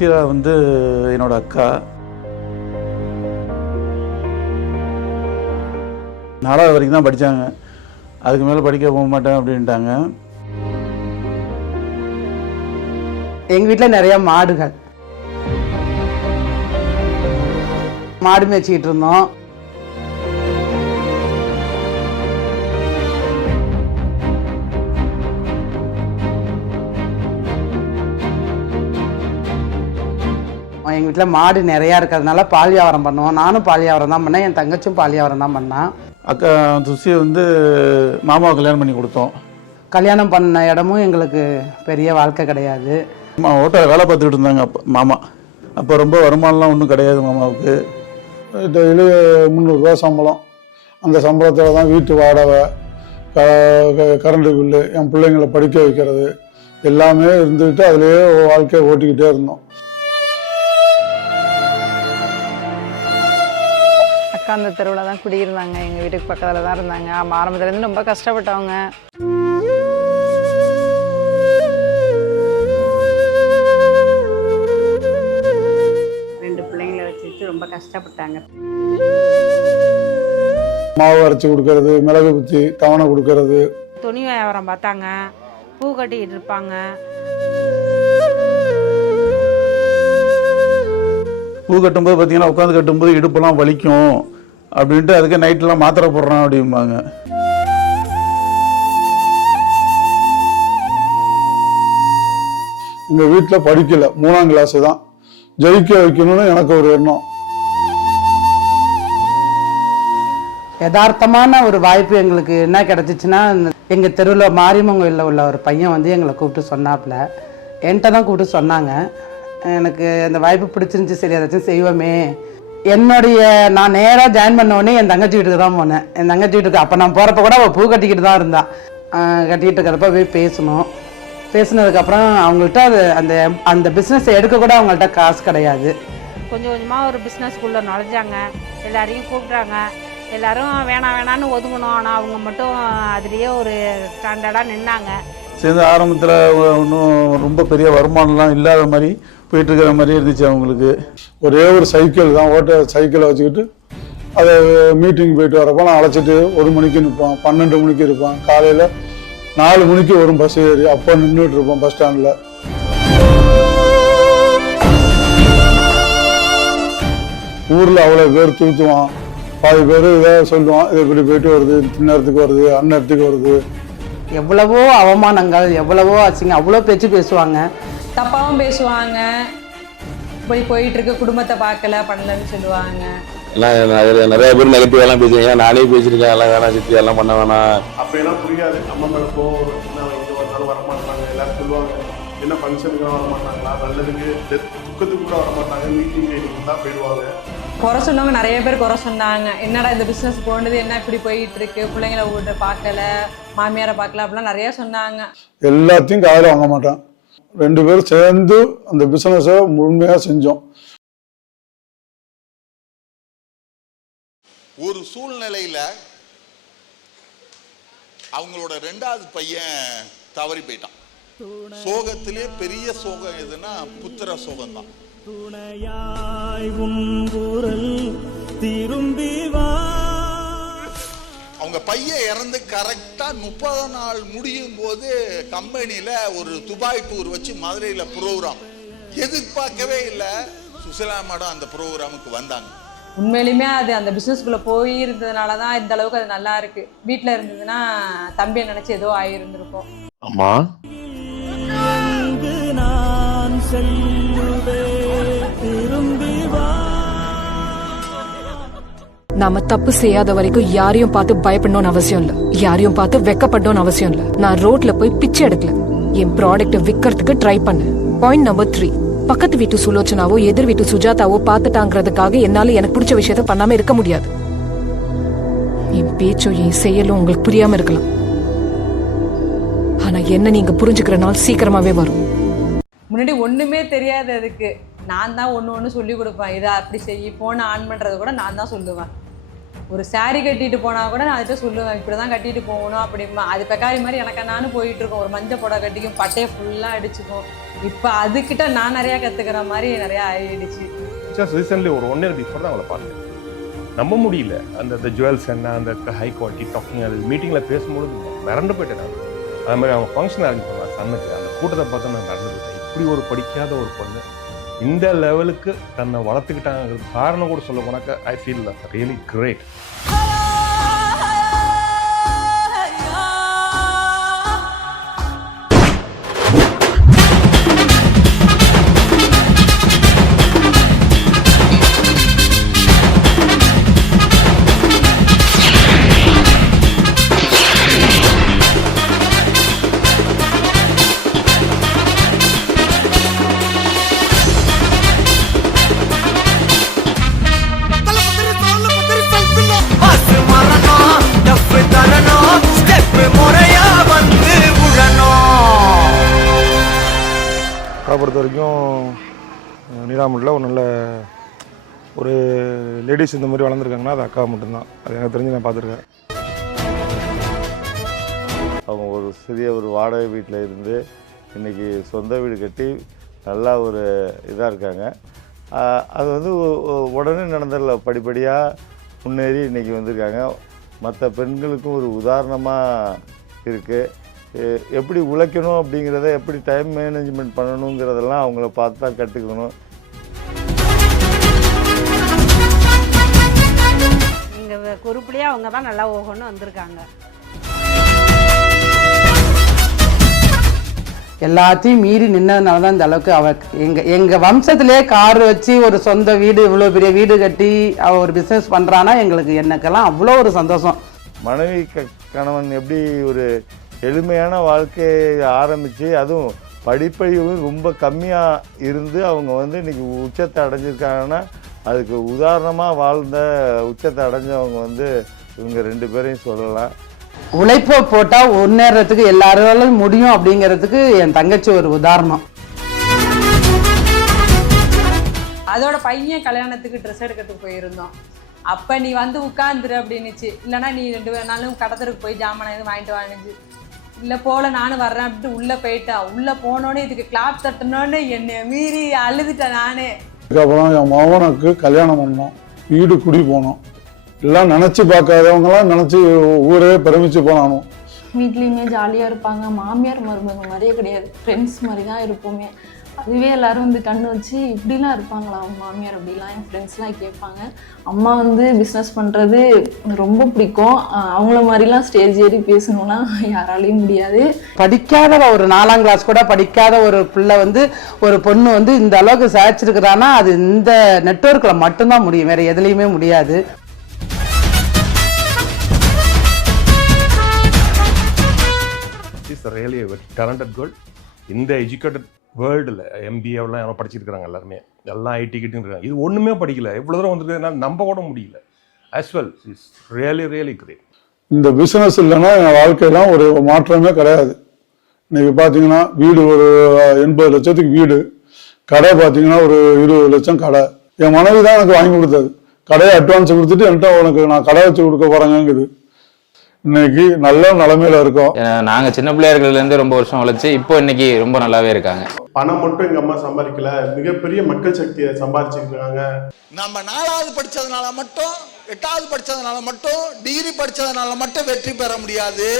சுசீலா வந்து என்னோட அக்கா. நாலாவது வரைக்கும் தான் படித்தாங்க அதுக்கு மேலே படிக்க போக மாட்டேன் அப்படின்ட்டாங்க. எங்கள் வீட்டில் நிறைய மாடுகள். மாடு மேய்ச்சிக்கிட்டு இருந்தோம். எங்கள் வீட்டில் மாடு நிறையா இருக்கிறதுனால பால் வியாபாரம் பண்ணுவோம். நானும் பால் வியாபாரம் தான் பண்ணேன். என் தங்கச்சும் பால் வியாபாரம் தான் பண்ணான் அக்கா சுசியை வந்து மாமாவை கல்யாணம் பண்ணி கொடுத்தோம். கல்யாணம் பண்ண இடமும் எங்களுக்கு பெரிய வாழ்க்கை கிடையாது. அம்மா ஹோட்டலில் வேலை பார்த்துக்கிட்டு இருந்தாங்க அப்போ மாமா. அப்போ ரொம்ப வருமானம்லாம் ஒன்றும் கிடையாது மாமாவுக்கு. டெய்லி முந்நூறுரூவா சம்பளம். அந்த சம்பளத்தில் தான் வீட்டு வாடகை க க- கரண்ட் பில்லு என் பிள்ளைங்களை படிக்க வைக்கிறது எல்லாமே இருந்துக்கிட்டு அதுலேயே வாழ்க்கையை ஓட்டிக்கிட்டே இருந்தோம். அக்கா அந்த தெருவில் தான் குடியிருந்தாங்க. எங்கள் வீட்டுக்கு பக்கத்தில் தான் இருந்தாங்க. ஆமாம் ஆரம்பத்துலேருந்து ரொம்ப கஷ்டப்பட்டவங்க. ரெண்டு பிள்ளைங்களை வச்சுட்டு ரொம்ப கஷ்டப்பட்டாங்க. மாவு அரைச்சி கொடுக்கறது மிளகு குத்தி தவணை கொடுக்கறது. துணி வியாபாரம் பார்த்தாங்க. பூ கட்டிக்கிட்டு இருப்பாங்க. பூ கட்டும்போது பார்த்தீங்கன்னா உட்காந்து கட்டும்போது இடுப்பெல்லாம் வலிக்கும். அப்படின்ட்டு அதுக்கு நைட்லாம் மாத்திரை போடுறான் அப்படிம்பாங்க. எங்கள் வீட்டில் படிக்கல. மூணாம் கிளாஸ் தான். ஜெயிக்க வைக்கணும்னு எனக்கு ஒரு எண்ணம். யதார்த்தமான ஒரு வாய்ப்பு எங்களுக்கு என்ன கிடச்சிச்சின்னா எங்கள் தெருவில் மாரியம்மன் கோயிலில் உள்ள ஒரு பையன் வந்து எங்களை கூப்பிட்டு சொன்னாப்புல. என்கிட்ட தான் கூப்பிட்டு சொன்னாங்க. எனக்கு அந்த வாய்ப்பு பிடிச்சிருந்துச்சி சரி ஏதாச்சும் செய்வோமே. என்னுடைய நான் நேராக ஜாயின் பண்ண உடனே என் தங்கச்சி வீட்டுக்கு தான் போனேன். என் தங்கச்சி வீட்டுக்கு அப்போ நான் போகிறப்ப கூட அவள் பூ கட்டிக்கிட்டு தான் இருந்தா. ஆஹ் கட்டிக்கிட்டு இருக்கிறப்ப போய் பேசணும். பேசினதுக்கப்புறம் அவங்கள்ட்ட அது அந்த அந்த பிஸ்னஸை எடுக்க கூட அவங்கள்ட்ட காசு கிடையாது. கொஞ்சம் கொஞ்சமாக ஒரு பிஸ்னஸ்க்குள்ளே நுழைஞ்சாங்க. எல்லாரையும் கூப்பிட்றாங்க. எல்லாரும் வேணாம் வேணான்னு ஒதுங்கணும். ஆனால் அவங்க மட்டும் அதுலேயே ஒரு ஸ்டாண்டர்டாக நின்னாங்க. சேர்ந்து ஆரம்பத்தில் ஒன்றும் ரொம்ப பெரிய வருமானம்லாம் இல்லாத மாதிரி போயிட்டு இருக்கிற மாதிரி இருந்துச்சு அவங்களுக்கு. ஒரே ஒரு சைக்கிள் தான் ஓட்ட சைக்கிளை வச்சுக்கிட்டு அதை மீட்டிங் போயிட்டு வரப்போ நான் அழைச்சிட்டு ஒரு மணிக்கு நிற்போம் பன்னெண்டு மணிக்கு இருப்பான். காலையில் நாலு மணிக்கு வரும் பஸ் ஏறி அப்போ நின்றுட்டு இருப்போம் பஸ் ஸ்டாண்டில் ஊரில் அவ்வளோ பேர் தூத்துவான். பாதி பேர் இதை சொல்லுவான் இது இப்படி போயிட்டு வருது தின்னறதுக்கு வருது அன்னறதுக்கு வருது. எவ்வளவோ அவமானங்கள் எவ்வளவோ ஆச்சுங்க அவ்வளோ பேச்சு பேசுவாங்க. தப்பாவும் பேசுவாங்க. இப்படி போயிட்டு இருக்கு குடும்பத்தை பார்க்கல பண்ணலன்னு சொல்லுவாங்க. எல்லாம் நிறைய நிறைய பேர் நெகட்டிவாலாம் பேசுறீங்க நானே பேசியிருக்கேன் எல்லாம் வேணாம் சித்தி எல்லாம் பண்ண வேணாம். அப்போயெல்லாம் புரியாது. அம்மா மேலே என்ன இங்கே நாள் வரமாட்டாங்க எல்லாரும் சொல்லுவாங்க என்ன ஃபங்க்ஷனுக்குலாம் வரமாட்டாங்களா நல்லதுக்கு துக்கத்துக்கு கூட வரமாட்டாங்க மீட்டிங் டைமுக்கு தான் போயிடுவாங்க. குறை சொன்னவங்க நிறைய பேர் குறை சொன்னாங்க. என்னடா இந்த பிசினஸ் போனது? என்ன இப்படி போயிட்டு இருக்கு பிள்ளைங்கள வீட்டை பார்க்கல மாமியாரை பார்க்கல அப்படிலாம் நிறைய சொன்னாங்க. எல்லாத்தையும் காதில் வாங்க மாட்டேன். ரெண்டு பேரும் சேர்ந்து அந்த பிஸ்னஸை முழுமையாக செஞ்சோம். ஒரு சூழ்நிலையில அவங்களோட ரெண்டாவது பையன் தவறி போயிட்டான். சோகத்திலே பெரிய சோகம் எதுன்னா புத்திர சோகம் தான் அவங்க பையன் இறந்து கரெக்டா முப்பது நாள் முடியும் போது கம்பெனியில ஒரு துபாய் டூர் வச்சு மதுரையில ப்ரோக்ராம் எதிர்பார்க்கவே இல்லை. சுசிலா மேடம் அந்த ப்ரோக்ராமுக்கு வந்தாங்க. உண்மையிலுமே அது அந்த பிசினஸ்குள்ள போயிருந்ததுனால தான் இந்த அளவுக்கு அது நல்லா இருக்கு. வீட்டில் இருந்ததுன்னா தம்பியை நினைச்சு ஏதோ ஆயிருந்திருக்கும். அம்மா? நாம தப்பு செய்யாத வரைக்கும் யாரையும் பார்த்து பயப்படணும்னு அவசியம் இல்ல. யாரையும் பார்த்து வெக்கப்படணும்னு அவசியம் இல்ல. நான் ரோட்ல போய் பிச்சை எடுக்கல. என் ப்ராடக்ட் விக்கிறதுக்கு ட்ரை பண்ணேன். பாயிண்ட் நம்பர் த்ரீ பக்கத்து வீட்டு சுலோச்சனாவோ எதிர் வீட்டு சுஜாதாவோ பார்த்துட்டாங்கிறதுக்காக என்னால எனக்கு பிடிச்ச விஷயத்த பண்ணாம இருக்க முடியாது. என் பேச்சும் என் செயலும் உங்களுக்கு புரியாம இருக்கலாம். ஆனா என்ன நீங்க புரிஞ்சுக்கிற நாள் சீக்கிரமாவே வரும். முன்னாடி ஒன்றுமே தெரியாது அதுக்கு நான் தான் ஒன்று ஒன்று சொல்லி கொடுப்பேன். இதை அப்படி செய் போன ஆன் பண்ணுறது கூட நான் தான் சொல்லுவேன். ஒரு சாரீ கட்டிட்டு போனால் கூட நான் அதுகிட்ட சொல்லுவேன் இப்படி தான் கட்டிட்டு போகணும் அப்படிம்பா. அது பெக்காரி மாதிரி எனக்கு நானும் போயிட்டு இருக்கோம். ஒரு மஞ்சள் புடவை கட்டிக்கும் பட்டையை ஃபுல்லாக அடிச்சுக்கும். இப்போ அதுக்கிட்ட நான் நிறையா கற்றுக்கிற மாதிரி நிறையா ஆயிடுச்சு. ஜஸ்ட் ஒரு ஒன் இயர் பிஃபோர் தான் அவங்கள பார்த்தேன். நம்ப முடியல. அந்த அந்த ஜுவல்ஸ் என்ன அந்த ஹை குவாலிட்டி டாக்கிங் அது மீட்டிங்கில் பேசும்போது மிரண்டு போயிட்டேன் நான். அது மாதிரி அவங்க ஃபங்க்ஷன் அரேஞ்ச் பண்ணாங்க சன்னுக்கு அந்த கூட்டத்தை பார்த்து நான் மிரண்டு போயிட்டேன் இப்படி ஒரு படிக்காத ஒரு பொண்ணு. இந்த லெவலுக்கு தன்னை வளர்த்துக்கிட்டாங்கிறது காரணம் கூட சொல்ல போனாக்க ஐ ஃபீல் ரியலி கிரேட் அதை பொறுத்த வரைக்கும் நீராமட்டில் ஒரு நல்ல ஒரு லேடிஸ் இந்த மாதிரி வளர்ந்துருக்காங்கன்னா அது அக்கா மட்டும்தான். அது எனக்கு தெரிஞ்சு நான் பார்த்துருக்கேன். அவங்க ஒரு சிறிய ஒரு வாடகை வீட்டில் இருந்து இன்றைக்கி சொந்த வீடு கட்டி நல்லா ஒரு இதாக இருக்காங்க. அது வந்து உடனே நடந்ததில்ல படிப்படியாக முன்னேறி இன்றைக்கி வந்திருக்காங்க. மற்ற பெண்களுக்கும் ஒரு உதாரணமாக இருக்குது எப்படி உழைக்கணும் அப்படிங்கிறத எப்படி டைம் மேனேஜ்மெண்ட் பண்ணணுங்கிறதெல்லாம் அவங்கள பார்த்து தான் கற்றுக்கணும் எங்கள் குரூப்லேயே அவங்க தான் நல்லா ஓகோன்னு வந்திருக்காங்க. எல்லாத்தையும் மீறி நின்னதுனால தான் இந்த அளவுக்கு அவ எங்க எங்க வம்சத்திலே கார் வச்சு ஒரு சொந்த வீடு இவ்வளோ பெரிய வீடு கட்டி அவ ஒரு பிஸ்னஸ் பண்றானா எங்களுக்கு எனக்கெல்லாம் அவ்வளோ ஒரு சந்தோஷம். மனைவி கணவன் எப்படி ஒரு எளிமையான வாழ்க்கையை ஆரம்பித்து அதுவும் படிப்பறிவும் ரொம்ப கம்மியாக இருந்து அவங்க வந்து இன்னைக்கு உச்சத்தை அடைஞ்சிருக்காங்கன்னா அதுக்கு உதாரணமாக வாழ்ந்த உச்சத்தை அடைஞ்சவங்க வந்து இவங்க ரெண்டு பேரையும் சொல்லலாம். உழைப்பை போட்டா முன்னேறதுக்கு எல்லாராலும் முடியும் அப்படிங்கிறதுக்கு என் தங்கச்சி ஒரு உதாரணம். அதோட பையன் கல்யாணத்துக்கு ட்ரெஸ் எடுக்கிறதுக்கு போயிருந்தோம். அப்போ நீ வந்து உட்காந்துரு அப்படின்னுச்சு. இல்லைன்னா நீ ரெண்டு நாளும் கடத்தருக்கு போய் ஜாமான் எதுவும் வாங்கிட்டு வாங்கிச்சு இல்லை போல நானும் வர்றேன் அப்படின்ட்டு உள்ளே போயிட்டா. உள்ளே போனோடனே இதுக்கு கிளாப் தட்டணுன்னு என்னை மீறி அழுதுட்டேன் நானே. அதுக்கப்புறம் என் மகனுக்கு கல்யாணம் பண்ணோம். வீடு குடி போனோம். எல்லாம் நினச்சி பார்க்காதவங்களாம் நினச்சி ஊரே பிரமிச்சு போனானோ. வீட்லேயுமே ஜாலியாக இருப்பாங்க. மாமியார் மருமக மாதிரியே கிடையாது. ஃப்ரெண்ட்ஸ் மாதிரி தான் இருப்போமே. அதுவே எல்லாரும் வந்து கண்ணு வச்சு இப்படிலாம் இருப்பாங்களா அவங்க மாமியார்? அப்படிலாம் என் ஃப்ரெண்ட்ஸ்லாம் கேட்பாங்க. அம்மா வந்து பிஸ்னஸ் பண்ணுறது ரொம்ப பிடிக்கும். அவங்கள மாதிரிலாம் ஸ்டேஜ் ஏறி பேசணும்னா யாராலையும் முடியாது. படிக்காத ஒரு நாலாம் கிளாஸ் கூட படிக்காத ஒரு பிள்ளை வந்து ஒரு பொண்ணு வந்து இந்த அளவுக்கு சாதிச்சிருக்கிறான்னா அது இந்த நெட்ஒர்க்கில் மட்டும்தான் முடியும். வேற எதுலேயுமே முடியாது. இஸ் ரியலி டேலண்டட் கேர்ள் இந்த எஜுகேட்டட் வேர்ல்டில் எம்பிஏவெலாம் யாரோ படிச்சிருக்கிறாங்க எல்லாருமே. எல்லாம் ஐடி கிட்டும் இருக்காங்க. இது ஒன்றுமே படிக்கல. எவ்வளோ தூரம் வந்துருக்கு நம்ப கூட முடியல. As well is really really great இந்த பிஸ்னஸ் இல்லைன்னா என் வாழ்க்கையெல்லாம் ஒரு மாற்றமே கிடையாது. இன்றைக்கி பார்த்தீங்கன்னா வீடு ஒரு எண்பது லட்சத்துக்கு வீடு. கடை பார்த்தீங்கன்னா ஒரு இருபது லட்சம் கடை. என் மனைவி தான் எனக்கு வாங்கி கொடுத்தது. கடையை அட்வான்ஸ் கொடுத்துட்டு என்கிட்ட உனக்கு நான் கடை வச்சு கொடுக்க போகிறேங்குது இன்னைக்கு நல்ல நிலைமையில இருக்கோம். நாங்க சின்ன பிள்ளையா இருக்கிறதுல இருந்து ரொம்ப வருஷம் உழைச்சு இப்போ இன்னைக்கு ரொம்ப நல்லாவே இருக்காங்க. பணம் மட்டும் எங்க அம்மா சம்பாதிக்கல மிகப்பெரிய மக்கள் சக்தியை சம்பாதிச்சிருக்காங்க நம்ம நாலாவது படிச்சதுனால மட்டும் எட்டாவது படிச்சதுனால மட்டும் டிகிரி படிச்சதுனால மட்டும் வெற்றி பெற முடியாது.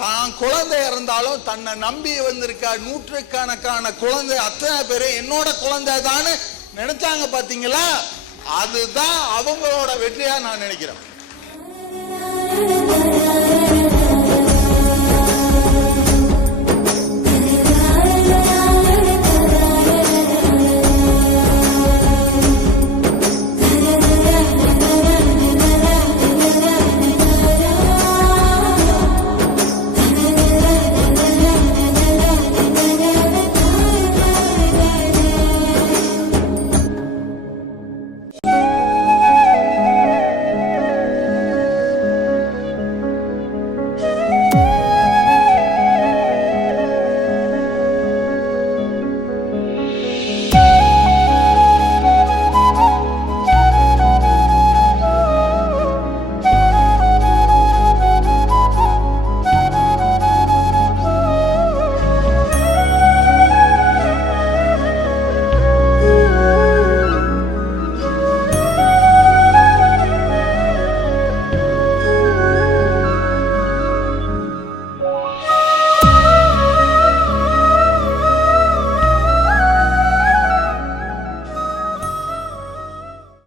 தான் குழந்தை இருந்தாலும் தன்னை நம்பி வந்திருக்க நூற்றுக்கணக்கான குழந்தை அத்தனை பேரு என்னோட குழந்தை தான் நினைச்சாங்க பாத்தீங்களா? அதுதான் அவங்களோட வெற்றியா நான் நினைக்கிறேன்.